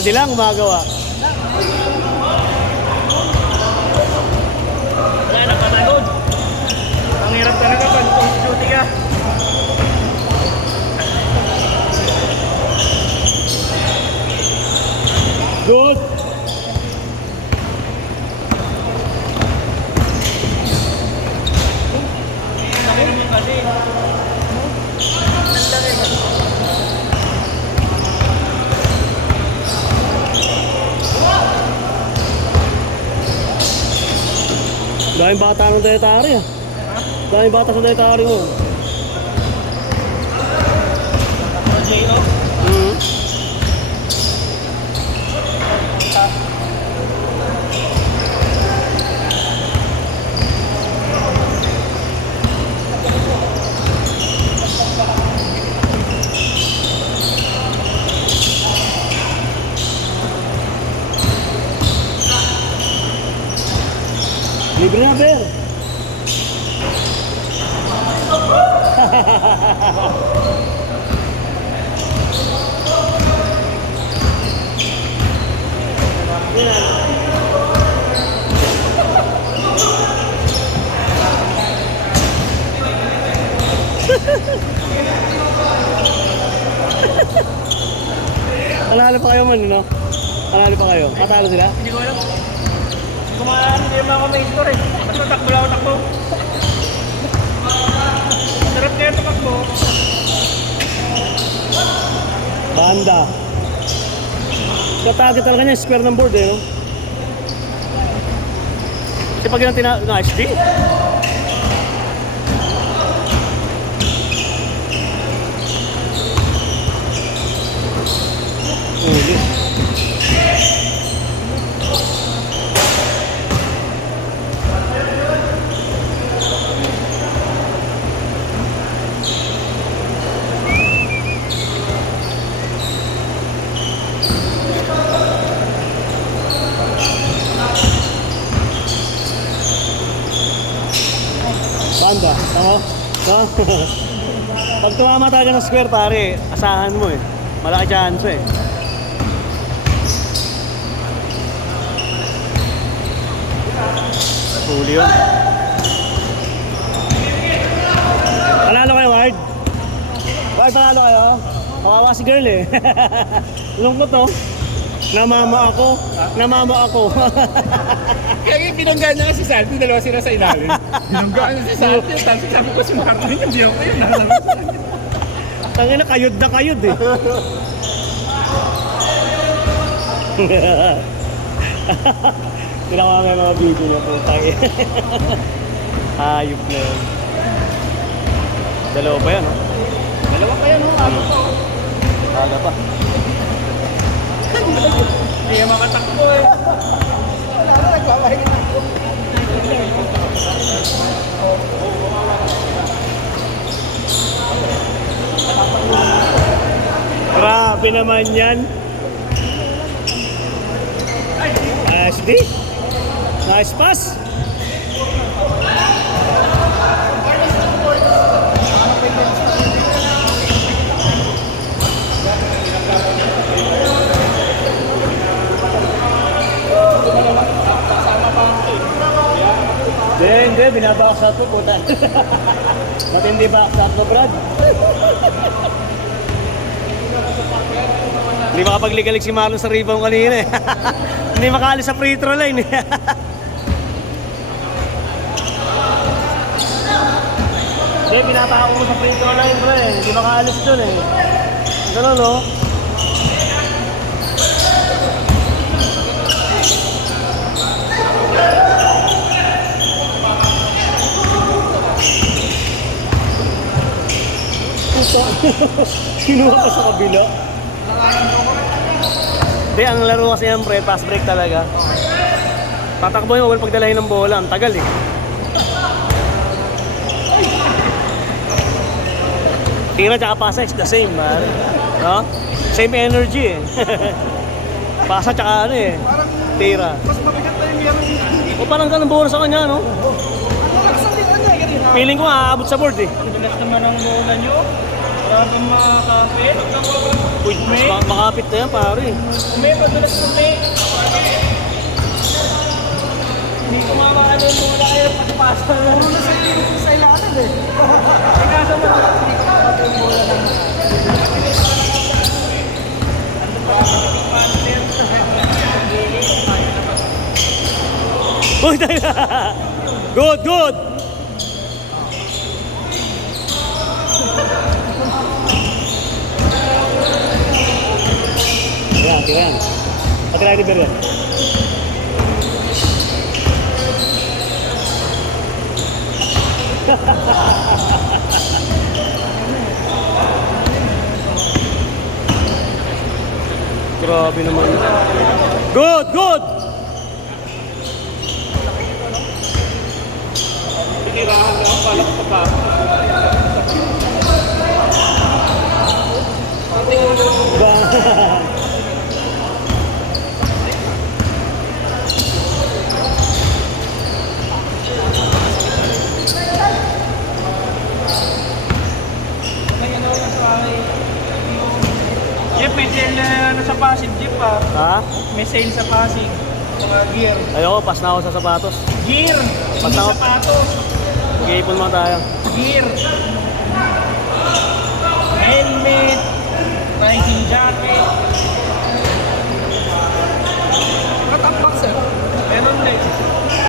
Aldi lang gumagawa. Wala na panagod. Ang hirap talaga pag duty ka. Good. Laki naman kasi. Ang laki. Daming bata ng dietary ah. Daming bata sa dietary mo. J.O. Libre na, Ber. Panalo pa kayo man, no? Panalo pa kayo? Patalo sila? Hindi ko alam. Kumaan, hindi naman ako may score eh. Basta takbo lang ako takbo. Sarap kaya takbo. Banda. Sa target talaga niya, square ng board eh, no? Kasi pag yun ang HD. Uli. Banda, tama? Pag tumama talaga ng square, pare, asahan mo eh. Malaki chance eh. Huli yun. Panalo kayo, Ward? Ward, panalo kayo? Kawawa si girl eh. Lungkot to. Namama ako. Namama ako. Kaya yung binanggaan niya si Santi, dalawa sila sa ilalim. Binanggaan niya si Santi, tapos sabi ko si Martin, hindi ako yun. Tangina, kayod na kayod eh. Tinaka may mga video na po tayo. Hayop na yun. Dalawa pa yan, no? Dalawa pa yan, aga pa. Aga pa. Hindi yung makatakbo eh. Nagbabahin na ako. Grabe naman yan. SD. Nice pass. Hindi, binabaksak ko puta. Matindi baksak ko, Brad. Hindi makapagligalik si Marlon sa rebound kanina eh. Hindi makaalis sa free throw line eh. Hindi, pinatako mo sa free throw line, bro eh. Hindi makaalis dun eh. Ganun, no? Kinuha pa sa kabila. Hindi, ang laro kasi yan, pre, pass break talaga. Tatakbo yung walang pagdalahin ng bola. Ang tagal eh. Tira tsaka pasa is the same, man. No? Same energy eh. Pasa tsaka ano eh. Tira. Mas mabigat na yung meron. O parang ganun bola sa kanya, no? Ang lakas ang tingnan niya, ganyan. Feeling ko aabot sa board eh. Ang bilas naman ang bola nyo. Wala kang makakapit. May, Makapit na yan, pare. may padulas na may. Hindi ko makaano mo wala kayo pagpasa. Puro na sa ilog ko sa ilalim eh. Ay nasa mo, hindi ko makaano yung bola ng... Uy, tayo. Good, good. Yan, tira yan. Pati lang liver yan. Grabe naman. Good, good. Tinirahan lang ang palak sa pa. Jeep, may sale na ano sa Pasig, Jeep ah. Ha? May sale sa Pasig. Mga gear. Ayoko, pas na ako sa sapatos. Gear! Hindi Pasok. sapatos. Mag-iipon mo tayo. Gear. Helmet. Riding jacket.